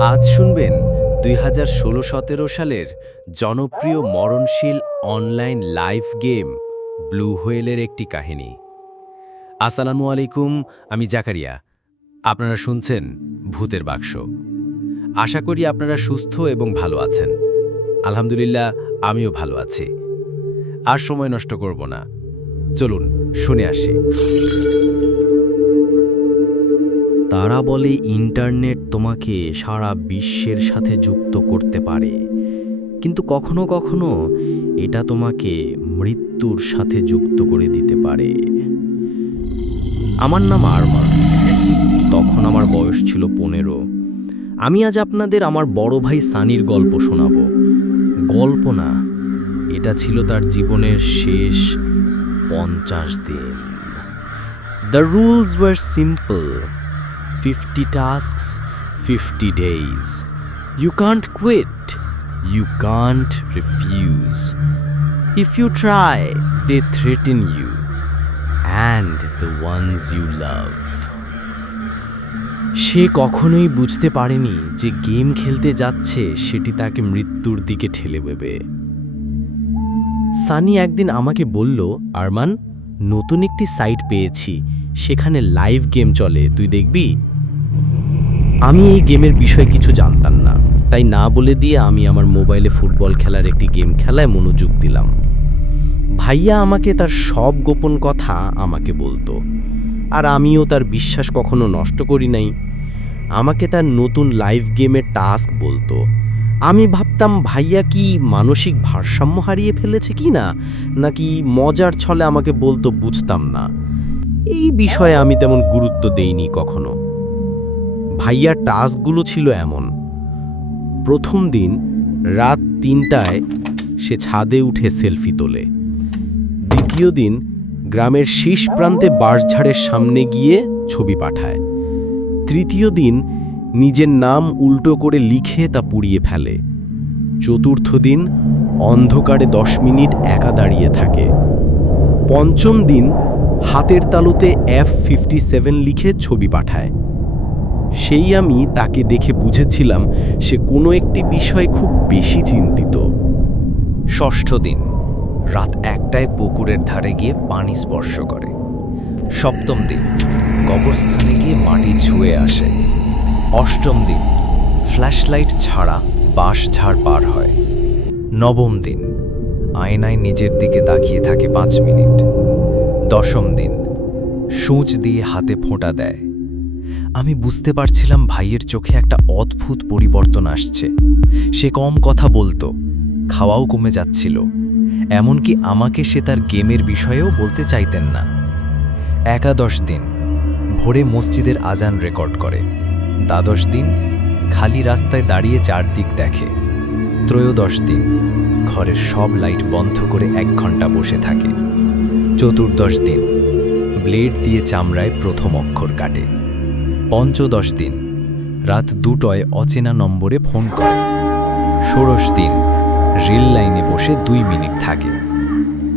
আজ শুনবেন দুই হাজার ষোলো সতেরো সালের জনপ্রিয় মরণশীল অনলাইন লাইভ গেম ব্লু হোয়েলের একটি কাহিনী। আসসালামু আলাইকুম, আমি জাকারিয়া। আপনারা শুনছেন ভূতের বাক্স। আশা করি আপনারা সুস্থ এবং ভালো আছেন। আলহামদুলিল্লাহ, আমিও ভালো আছি। আর সময় নষ্ট করব না। চলুন, শুনে আসি। তারা বলে, ইন্টারনেট তোমাকে সারা বিশ্বের সাথে যুক্ত করতে পারে। কিন্তু কখনো কখনো এটা তোমাকে মৃত্যুর সাথে যুক্ত করে দিতে পারে। আমার নাম আরমা তখন আমার বয়স ছিল পনেরো। আমি আজ আপনাদের আমার বড় ভাই সানির গল্প শোনাব। গল্প না, এটা ছিল তার জীবনের শেষ পঞ্চাশ দিন। The rules were simple 50 tasks, 50 days. You can't quit. You can't refuse. If you try, they threaten you and the ones you love. সে কখনোই বুঝতে পারেনি যে গেম খেলতে যাচ্ছে সেটি তাকে মৃত্যুর দিকে ঠেলে দেবে সানি একদিন আমাকে বলল আরমান নতুন একটি সাইট পেয়েছি সেখানে লাইভ গেম চলে তুই দেখবি আমি এই গেমের বিষয়ে কিছু জানতাম না। তাই না বলে দিয়ে আমি আমার মোবাইলে ফুটবল খেলার একটি গেম খেলায় মনোযোগ দিলাম। ভাইয়া আমাকে তার সব গোপন কথা আমাকে বলতো। আর আমিও তার বিশ্বাস কখনো নষ্ট করি নাই। আমাকে তার নতুন লাইভ গেমের টাস্ক বলতো। আমি ভাবতাম, ভাইয়া কি মানসিক ভারসাম্য হারিয়ে ফেলেছে কি না? নাকি মজার ছলে আমাকে বলতো, বুঝতাম না। এই বিষয়ে আমি তেমন গুরুত্ব দেইনি কখনো। ভাইয়ার টাস্কগুলো ছিল এমন। প্রথম দিন রাত তিনটায় সে ছাদে উঠে সেলফি তোলে। দ্বিতীয় দিন গ্রামের শীষ প্রান্তে বাঁশঝাড়ের সামনে গিয়ে ছবি পাঠায়। তৃতীয় দিন নিজের নাম উল্টো করে লিখে তা পুড়িয়ে ফেলে। চতুর্থ দিন অন্ধকারে দশ মিনিট একা দাঁড়িয়ে থাকে। পঞ্চম দিন হাতের তালুতে এফ ফিফটি লিখে ছবি পাঠায়। সেই আমি তাকে দেখে বুঝেছিলাম সে কোনো একটি বিষয় খুব বেশি চিন্তিত। ষষ্ঠ দিন, রাত একটায় পুকুরের ধারে গিয়ে পানি স্পর্শ করে। সপ্তম দিন, কবরস্থানে গিয়ে মাটি ছুঁয়ে আসে। অষ্টম দিন, ফ্ল্যাশলাইট ছাড়া বাঁশ ঝাড় পার হয়। নবম দিন, আয়নায় নিজের দিকে তাকিয়ে থাকে পাঁচ মিনিট। দশম দিন, সূচ দিয়ে হাতে ফোঁটা দেয়। আমি বুঝতে পারছিলাম ভাইয়ের চোখে একটা অদ্ভুত পরিবর্তন আসছে। সে কম কথা বলতো, খাওয়াও কমে যাচ্ছিল। এমনকি আমাকে সে তার গেমের বিষয়েও বলতে চাইতেন না। একাদশ দিন, ভোরে মসজিদের আজান রেকর্ড করে। দ্বাদশ দিন, খালি রাস্তায় দাঁড়িয়ে চারদিক দেখে। ত্রয়োদশ দিন, ঘরের সব লাইট বন্ধ করে এক ঘণ্টা বসে থাকে। চতুর্দশ দিন, ব্লেড দিয়ে চামড়ায় প্রথম অক্ষর কাটে। পঞ্চদশ দিন। রাত দুটোয় অচেনা নম্বরে ফোন করে। ষোড়শ দিন, রেল লাইনে বসে দুই মিনিট থাকে।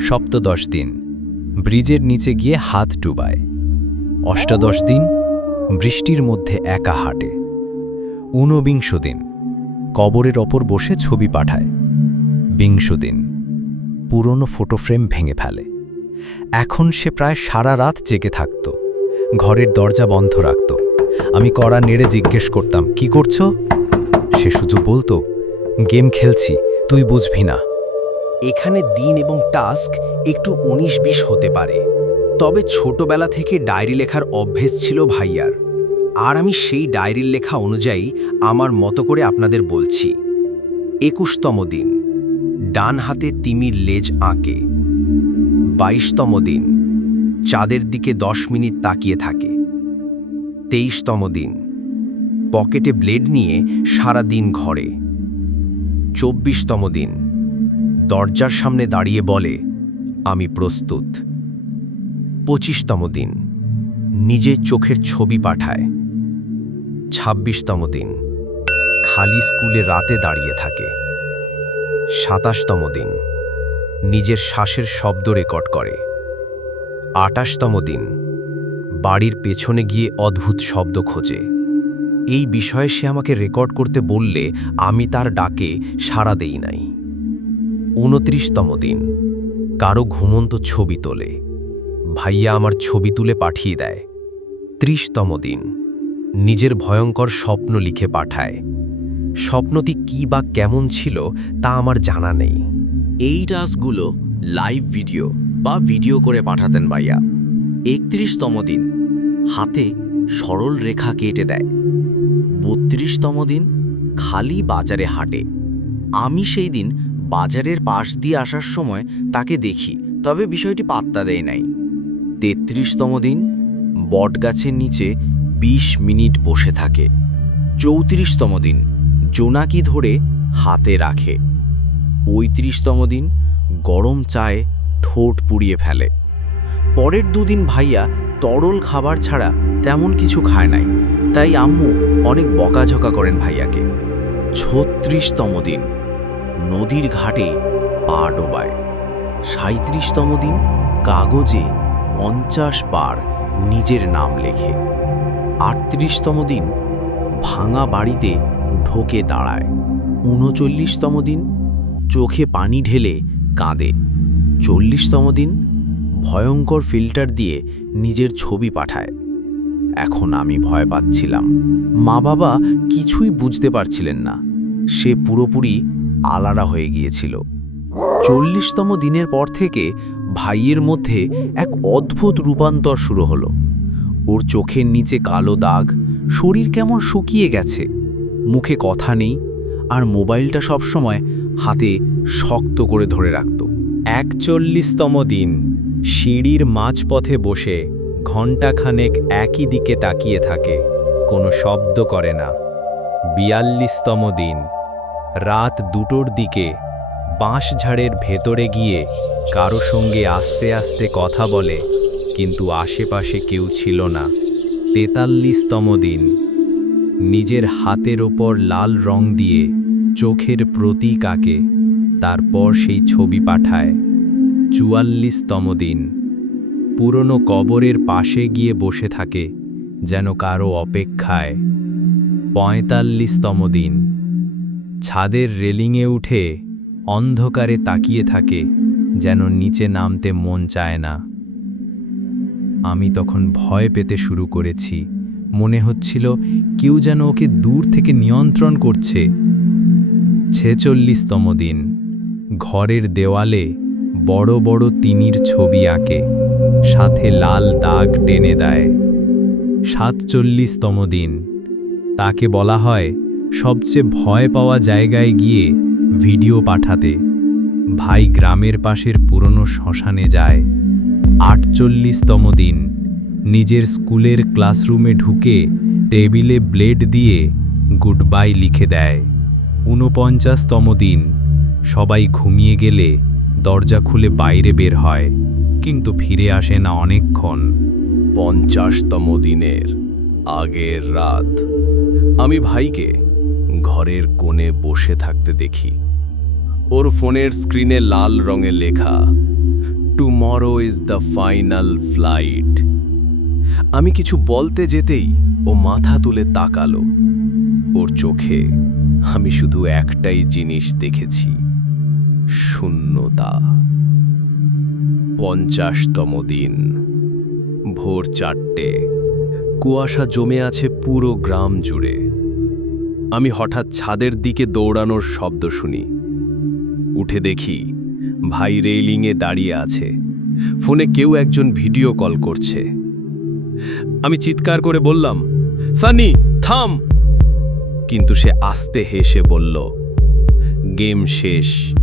সপ্তদশ দিন, ব্রিজের নিচে গিয়ে হাত ডুবায়। অষ্টাদশ দিন, বৃষ্টির মধ্যে একা হাঁটে। ঊনবিংশ দিন, কবরের ওপর বসে ছবি পাঠায়। বিংশ দিন, পুরনো ফটো ফ্রেম ভেঙে ফেলে। এখন সে প্রায় সারা রাত জেগে থাকত। ঘরের দরজা বন্ধ রাখত। আমি কড়া নেড়ে জিজ্ঞেস করতাম, কি করছ? সে শুধু বলতো, গেম খেলছি, তুই বুঝবি না। এখানে দিন এবং টাস্ক একটু উনিশ বিশ হতে পারে। তবে ছোটবেলা থেকে ডায়েরি লেখার অভ্যেস ছিল ভাইয়ার। আর আমি সেই ডায়েরির লেখা অনুযায়ী আমার মতো করে আপনাদের বলছি। একুশতম দিন, ডান হাতে তিমির লেজ আঁকে। বাইশতম দিন, চাঁদের দিকে দশ মিনিট তাকিয়ে থাকে। তেইশতম দিন। পকেটে ব্লেড নিয়ে সারা দিন ঘরে। চব্বিশতম দিন। দরজার সামনে দাঁড়িয়ে বলে, আমি প্রস্তুত। পঁচিশতম দিন। নিজে চোখের ছবি পাঠায়। ছাব্বিশতম দিন। খালি স্কুলে রাতে দাঁড়িয়ে থাকে। সাতাশতম দিন। নিজের শ্বাসের শব্দ রেকর্ড করে। আটাশতম দিন। বাড়ির পেছনে গিয়ে অদ্ভুত শব্দ খোঁজে। এই বিষয়ে সে আমাকে রেকর্ড করতে বললে আমি তার ডাকে সাড়া দেই নাই। উনত্রিশতম দিন। কারও ঘুমন্ত ছবি তোলে। ভাইয়া আমার ছবি তুলে পাঠিয়ে দেয়। ত্রিশতম দিন। নিজের ভয়ঙ্কর স্বপ্ন লিখে পাঠায়। স্বপ্নটি কী বা কেমন ছিল তা আমার জানা নেই। এই টাস্কগুলো লাইভ ভিডিও বা ভিডিও করে পাঠাতেন ভাইয়া। একত্রিশতম দিন। হাতে সরল রেখা কেটে দেয়। বত্রিশতম দিন খালি বাজারে হাঁটে। আমি সেই দিন বাজারের পাশ দিয়ে আসার সময় তাকে দেখি, তবে বিষয়টি পাত্তা দেয় নাই। তেত্রিশতম দিন বটগাছের নিচে ২০ মিনিট বসে থাকে। চৌত্রিশতম দিন জোনাকি ধরে হাতে রাখে। পঁয়ত্রিশতম দিন গরম চায়ে ঠোঁট পুড়িয়ে ফেলে। পরের দুদিন ভাইয়া তরল খাবার ছাড়া তেমন কিছু খায় নাই। তাই আম্মু অনেক বকাঝকা করেন ভাইয়াকে। ছত্রিশতম দিন। নদীর ঘাটে পা ডোবায়। সাঁত্রিশতম দিন কাগজে পঞ্চাশ বার নিজের নাম লেখে। আটত্রিশতম দিন ভাঙা বাড়িতে ঢোকে দাঁড়ায়। উনচল্লিশতম দিন চোখে পানি ঢেলে কাঁদে। চল্লিশতম দিন ভয়ঙ্কর ফিল্টার দিয়ে নিজের ছবি পাঠায়। এখন আমি ভয় পাচ্ছিলাম। মা বাবা কিছুই বুঝতে পারছিলেন না। সে পুরোপুরি আলাদা হয়ে গিয়েছিল। চল্লিশতম দিনের পর থেকে ভাইয়ের মধ্যে এক অদ্ভুত রূপান্তর শুরু হলো। ওর চোখের নিচে কালো দাগ, শরীর কেমন শুকিয়ে গেছে, মুখে কথা নেই, আর মোবাইলটা সবসময় হাতে শক্ত করে ধরে রাখত। একচল্লিশতম দিন। সিঁড়ির মাঝপথে বসে ঘণ্টাখানেক একই দিকে তাকিয়ে থাকে, কোনো শব্দ করে না। বিয়াল্লিশতম দিন, রাত দুটোর দিকে বাঁশঝাড়ের ভেতরে গিয়ে কারও সঙ্গে আস্তে আস্তে কথা বলে, কিন্তু আশেপাশে কেউ ছিল না। তেতাল্লিশতম দিন, নিজের হাতের ওপর লাল রং দিয়ে চোখের প্রতীক আঁকে, তারপর সেই ছবি পাঠায়। চুয়াল্লিশতম দিন। পুরনো কবরের পাশে গিয়ে বসে থাকে যেন কারও অপেক্ষায়। পঁয়তাল্লিশতম দিন। ছাদের রেলিংয়ে উঠে অন্ধকারে তাকিয়ে থাকে যেন নিচে নামতে মন চায় না। আমি তখন ভয় পেতে শুরু করেছি। মনে হচ্ছিল কেউ যেন ওকে দূর থেকে নিয়ন্ত্রণ করছে। ছেচল্লিশতম দিন। ঘরের দেওয়ালে বড় বড় তিমির ছবি আঁকে, সাথে লাল দাগ টেনে দেয়। সাতচল্লিশতম দিন, তাকে বলা হয় সবচেয়ে ভয় পাওয়া জায়গায় গিয়ে ভিডিও পাঠাতে। ভাই গ্রামের পাশের পুরনো শ্মশানে যায়। আটচল্লিশতম দিন, নিজের স্কুলের ক্লাসরুমে ঢুকে টেবিলে ব্লেড দিয়ে গুড বাই লিখে দেয়। ঊনপঞ্চাশতম দিন, সবাই ঘুমিয়ে গেলে দরজা খুলে বাইরে বের হয়, কিন্তু ফিরে আসে না অনেকক্ষণ। পঞ্চাশতম দিনের আগের রাত। আমি ভাইকে ঘরের কোণে বসে থাকতে দেখি। ওর ফোনের স্ক্রিনে লাল রঙে লেখা tomorrow is the final flight আমি কিছু বলতে যেতেই ও মাথা তুলে তাকালো। ওর চোখে আমি শুধু একটাই জিনিস দেখেছি। শূন্যতা। পঞ্চাশতম দিন। ভোর চারটে। কুয়াশা জমে আছে পুরো গ্রাম জুড়ে। আমি হঠাৎ ছাদের দিকে দৌড়ানোর শব্দ শুনি। উঠে দেখি ভাই রেইলিংয়ে দাঁড়িয়ে আছে। ফোনে কেউ একজন ভিডিও কল করছে। আমি চিৎকার করে বললাম সানি থাম! কিন্তু সে আস্তে হেসে বলল, গেম শেষ।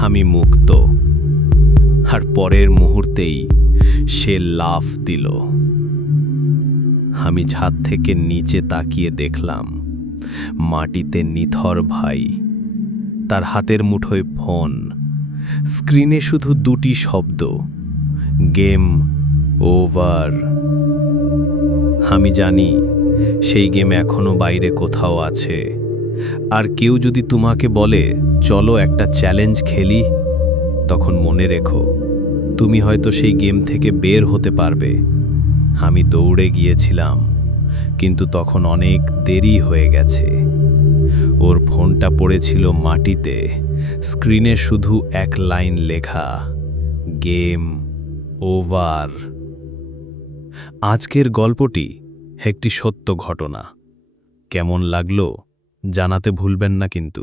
আমি মুক্ত। আর পরের মুহূর্তেই সে লাফ দিল। আমি ছাদ থেকে নিচে তাকিয়ে দেখলাম, মাটিতে নিথর ভাই, তার হাতের মুঠোয় ফোন। স্ক্রিনে শুধু দুটি শব্দ, গেম ওভার। আমি জানি সেই গেম এখনও বাইরে কোথাও আছে। আর কেউ যদি তোমাকে বলে, চলো একটা চ্যালেঞ্জ খেলি, তখন মনে রেখো, তুমি হয়তো সেই গেম থেকে বের হতে পারবে। আমি দৌড়ে গিয়েছিলাম, কিন্তু তখন অনেক দেরি হয়ে গেছে। ওর ফোনটা পড়েছিল মাটিতে, স্ক্রিনে শুধু এক লাইন লেখা, গেম ওভার। আজকের গল্পটি একটি সত্য ঘটনা। কেমন লাগল? জানাতে ভুলবেন না কিন্তু।